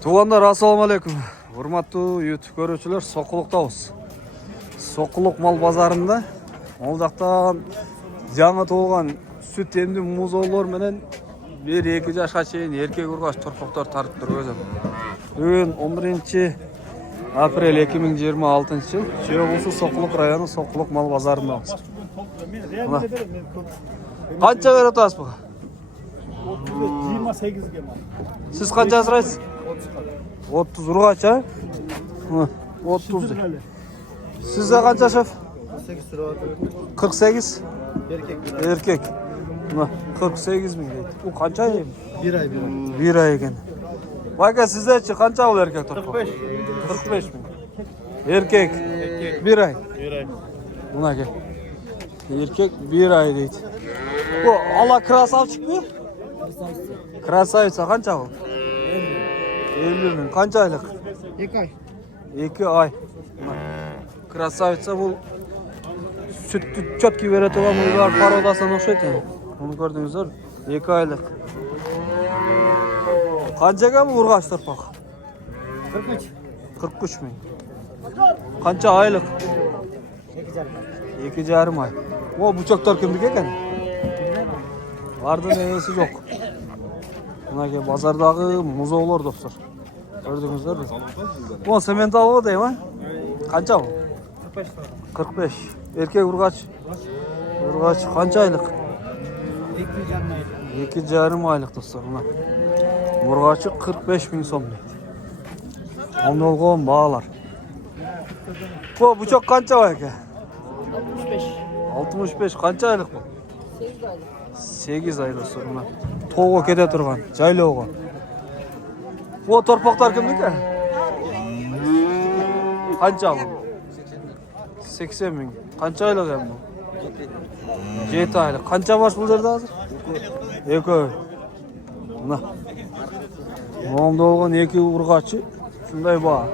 Tuğanlar, assalamu alaikum. Hurmattуу YouTube көрүүчүлөр, Сокулуктабыз. Сокулук мал базарында ал жактан жаңы туылган сүт эмдүү музоолор менен 1-2 жашка чейин эркек ургач торпоктор тарып тургузам. Бүгүн 11 апрель 2026 жыл. Чөбүлсү Сокулук району Сокулук мал базарындабыз. Канча берип атасыз буга? 28'ge mal. Siz kança sırayız? 30 urgaç ha? 30. Sizde kança şef? 48 lira. 48. Erkek Erkek. 48 bin deydi. Bu kança yiyeyim? bir ay. Bir ay eken. Bak sizde kança ol erkek torpak? 45 bin. Erkek. Bir ay. Buna gel. Erkek bir ay deydi. Bu Allah krasavçık mı? Krasavitsa kança o? 50 bin. Kança aylık? 2 ay. 2 ay. Krasavitsa bu sütlü çötki veretiyor ama bunlar parodasına okşaydı. Onu gördünüzler. 2 aylık. Kançaga mı urgaç torpak? 43. 43 bin. Kança aylık? 2,5 ay. O bıçaklar kimdik eken? Vardı neyesi yok. Buna ki bazardağı muzoğlar dostlar. Gördünüzler mi? Bu sement alığı değil mi? Kança bu? 45 lira. 45. Erkek urgaç. Urgaç kança aylık? 2,5 aylık dostlar buna. Urgaçı 45 bin son. Onolğun bağlar. Bu bıçak kança var ki? 65. 65 kança aylık bu? 8 ay. 8 ay dostlar buna. Toğu kete turgan, jaylauga. Bu torpaklar kimdiki? Kança bu? 80 bin. Kança aylık hem bu? 7 aylık. Kança var bu yerde hazır? 2 ay. Buna. Moğamda olgan 2 urgaçı. Şunday bağ.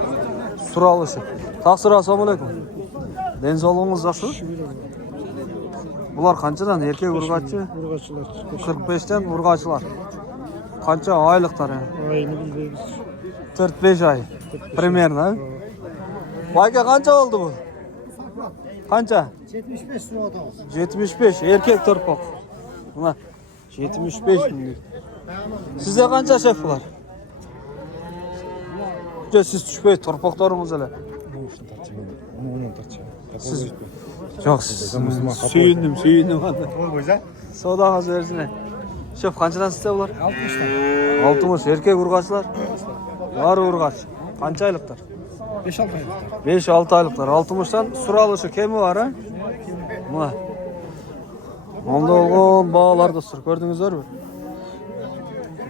Suralışı. Taksır, assalamu alaikum. Densoğluğunuz nasıl? Bular kançadan erkek urgaçı? Urgaççılar. 45'ten urgaçılar. Kança aylıklar yani? Ayını bilmeyiz. 4-5 ay. Примерно. Bayka kança oldu bu? Kança? 75 lira adam. 75. Erkek torpak. Buna 75 bin. Size kança şef bular? Siz düşmeyin torpaklarımız hele. Siz çok süyündüm. Soda gaz versene. Şef kançadan sizde bular? 60'tan. 60 erkek urgaçlar. Var urgaç. Kança aylıklar? 5-6 ay. 5-6 aylıklar. 60'tan suralışı kemi var ha? Buna. Onda olgun bağlar dostlar. Gördünüzler mi?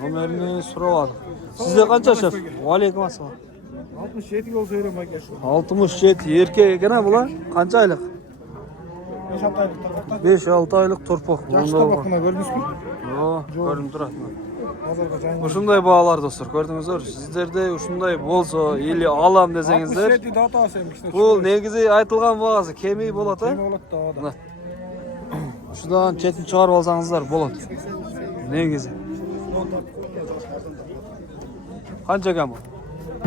Numarini suravadık. Sizde kança şef? Aleyküm assalam. 67 yol söylüyorum bak ya. 67 erkek gene bular. Kança aylık? 5-6 aylık tarafta. 5-6 aylık torpak. Yaşlı tabakına gördünüz mü? Yo, gördüm duraq. Azerbaycan. Uşunday bağlar dostlar. Gördünüzler. Sizlerde uşunday bolsa, ili alam desеңizdер. 67 dağda asaymışlar. Bul negizi aytılgan bağızı kemi bolat ha? Kemi olat dağda. Şuradan çetin çıkarıp alsanızlar bolat. Negizi. Kança gam?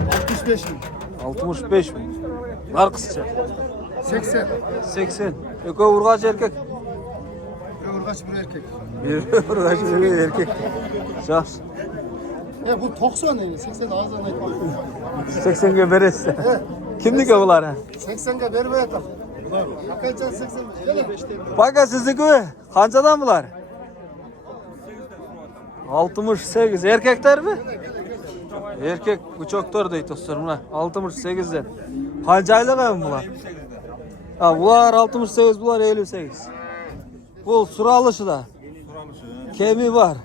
65 bin. 65 bin. Narkısça. 80. 80. Eko urgaç erkek. Urgaç bir erkek. Bir urgaç bir erkek. Şahs. Ya bu 90 yani 80 ağzından aytmak. 80'e beresi. Kimdik bular ha? 80'e vermeye tak. Kaçan 80. Baka sizdeki kançadan bular? 68 erkekler mi? Erkek uçaklar deydi dostlar buna. 68'den. Kança aylık mı bular? Ha bular 68, bular 58. Bu suralışı da. Kemi var.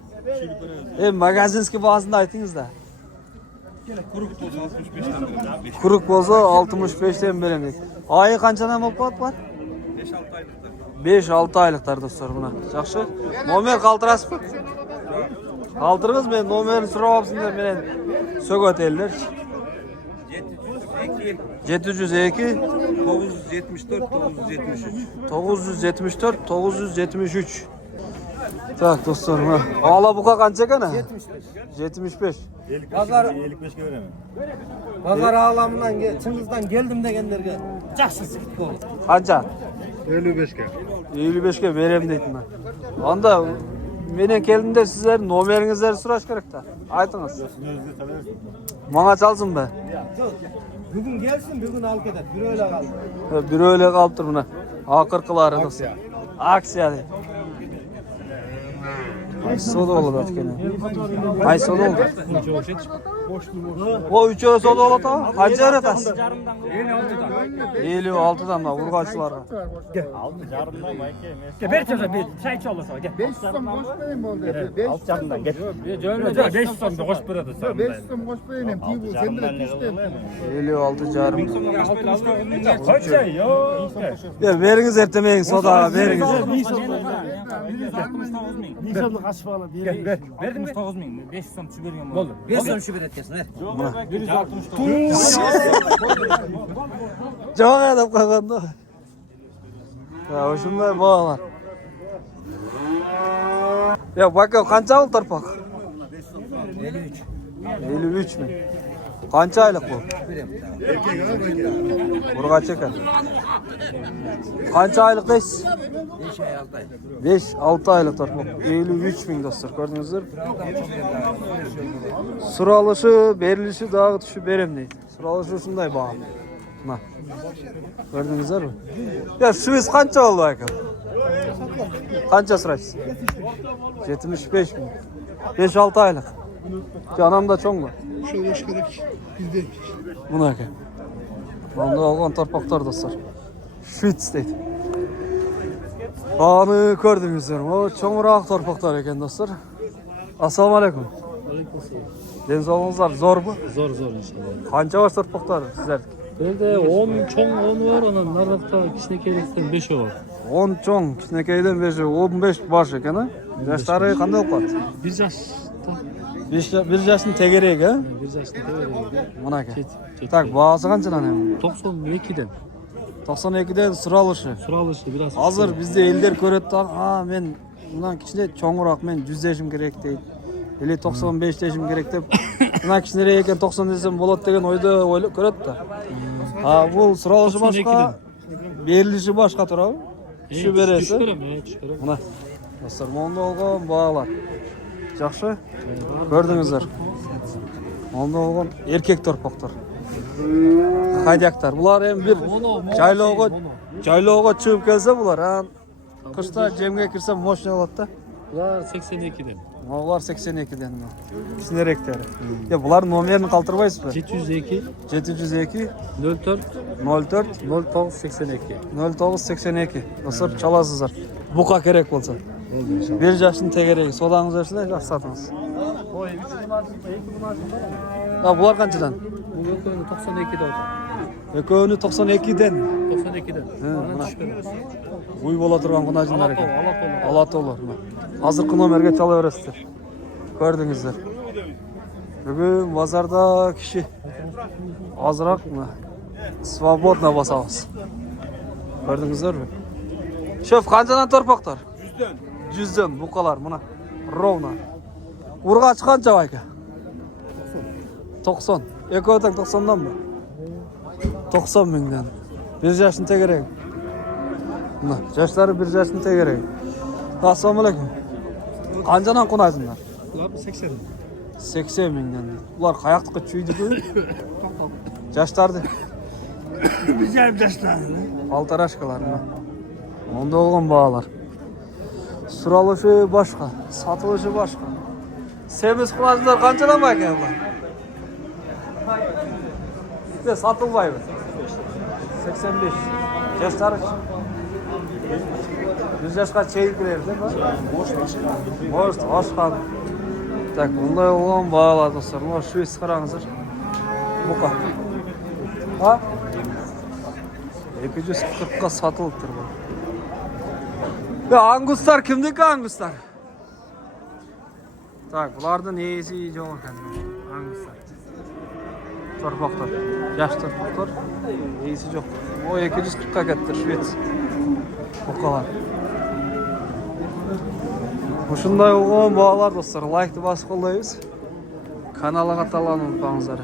Magazinski bazında aytınız da. Kuruk bolsa 65'ten veremedik. Ayı kançadan bolup var? 5-6 aylıklar dostlar buna. Жақсы. Номер калтырасыз ба? Калтырыңыз, мен номерін сұрап алыпсыңдар менен сөгөт элдер. 702 974 973 974 973 Tak dostlarım ha. Ağla buka kança kana? 75. Pazar 55 göre mi? pazar ağlamından Çıngız'dan geldim degenlerge жақсы sigit boldu. Kança? 55'e. 55'e verem deydim ben. Onda menen keldimde sizler nomerinizleri suraş керек ta. Aytыңыз. Sınırınızı tanıyorsun. Manga çalsın be. Bugün gelsin bugün al kedet. Bir öyle kaldı. Bir öyle kalıptır buna. Akırkıları dostlar. Aksiya deydi. Soda olur atkene. Ay soda olur. O üçü soda olur ta. Kança öğretası? 56'dan da vurgaççılara. Altı yarımdan Mayke emes. Gel bir çözüm bir çay iç olursa gel. 500 so'm qo'shmayman bo'ldi. Alt yarımdan geç. Jo'na 500 so'mni qo'shib beradi sen. 500 so'm qo'shmayman ham tibu sendirib tushdi. 56 jarım. Qo'ycha yo. Ya veriniz ertemeyin soda veriniz. Nishonni qachib olib ber. Berdim 9 ming. 500 so'm tushib bergan bo'ldi. 5 so'm şu bir etkesine. Çok edip kakanda. Ya hoşumda bağlar. Ya bak kança al tarpak? 53. 53 mi? Kança aylık bu? Burga çeker. Kança aylık deyiz? 5 ay 6 ay. 5-6 aylık tarpak. 53 bin dostlar gördünüzdür. Sıralışı, berilişi dağı düşü berem deydi. Sıralışı şunday bağım. Na. Gördünüzler mi? Ya şu biz kança oldu bakalım? Kança sırası? 75 bin. 5-6 aylık. Canım da çok mu? Şöyle iş gerek. Bizde. Buna ki. Onda olgan torpaklar dostlar. Şvits deydi. Bağını gördünüzler mi? O çoğurak torpaklar eken dostlar. Assalamu alaikum. Denizoğlu'nuzlar zor mu? Zor inşallah. Kança var torpaklar sizler? Bende 10 çoğun 10 var, onun narafta kişinekeylikten 5 var. 10 çoğun, kişinekeyden 5'i 15 baş eken ha? Yaşları kanday okuat? 1 yaş. 1 yaşın tegerek ha? 1 yaşında değil. Buna ki. Tak bağısı kançalan hem? 92'den. 92'den sıralışı. Sıralışı biraz. Hazır bizde elder göretti. Ha men bundan kişide çoğurak men 100 yaşım gerek deydi. Eli 95 yaşım gerek deyip bundan kişilere eken 90 desem bolat degen oyda oylap göretti. Ha bu sıralışı başka. Berilişi başka tura. Şu beresi. Çıkarım. Buna. Dostlar onda olgan bağlar. Жақсы. Gördünüzler. Onda olgan erkek torpaklar. Haydактар. Bular hem bir jaylooga çıkıp gelse bular. Ha kışta jemge kirse moşne болады da. Bunlar 82'den. Bular 82'den. Kisinerekteri. Ya bular nomerini kaldırmayız mı? 702 702 04 04 09 82. 09 82. Dostlar çalasızlar. Buka gerek bolsa. Bir yaşın tegeregi. Sodağınız yaşında жақсы satыңыз. Ha bular kançadan? Bu yok 92'de oldu. Eköөнü 92'den. 92'den. Mına. Uy bola turgan кунажындар экен. Алатолор. Азыркы номерге чала бересиздер. Көрдүңүздөр. Бүгүн базарда киши азыраак мына свободно басабыз. Көрдүңүздөрбү? Шеф канчадан торпактар? 100дөн. 100дөн букалар мына. Ровно. Ургач канча байка? 90. Экөө тең 90дан mı? 90 mingden. Bir yaşın tegerek. Mına, yaşları bir yaşın tegerek. Assalamu alaikum. Kancadan kunaysınlar? Bunlar 80. 80 mingden. Ular kayaklıkı çüydü. Yaşlardı. Güzel yaşlar. Altaraşkalar mı? Onda olgan bağlar. Sıralışı başka, satılışı başka. Semiz kunaysınlar kancadan mı eken ular? Ve satılmay mı? 85. Yaşları 100 yaşka çeyip girer değil mi? Boş, hoşkan. Tak, bunday olan bağlar dostlar. Bunlar şu iş karağınızdır. Buka. Ha? 240'a satılıktır bu. Ya anguslar kimdeki anguslar? Tak, bulardan iyisi yok ekan. Anguslar. Torpaklar. Yaş torpaklar. İyisi yok. O 240'a kettir Şvets. Bu kadar. Ушундай болгон баалар достор, лайкты басып колдойбуз. Каналга катталганды унутпаңыздар.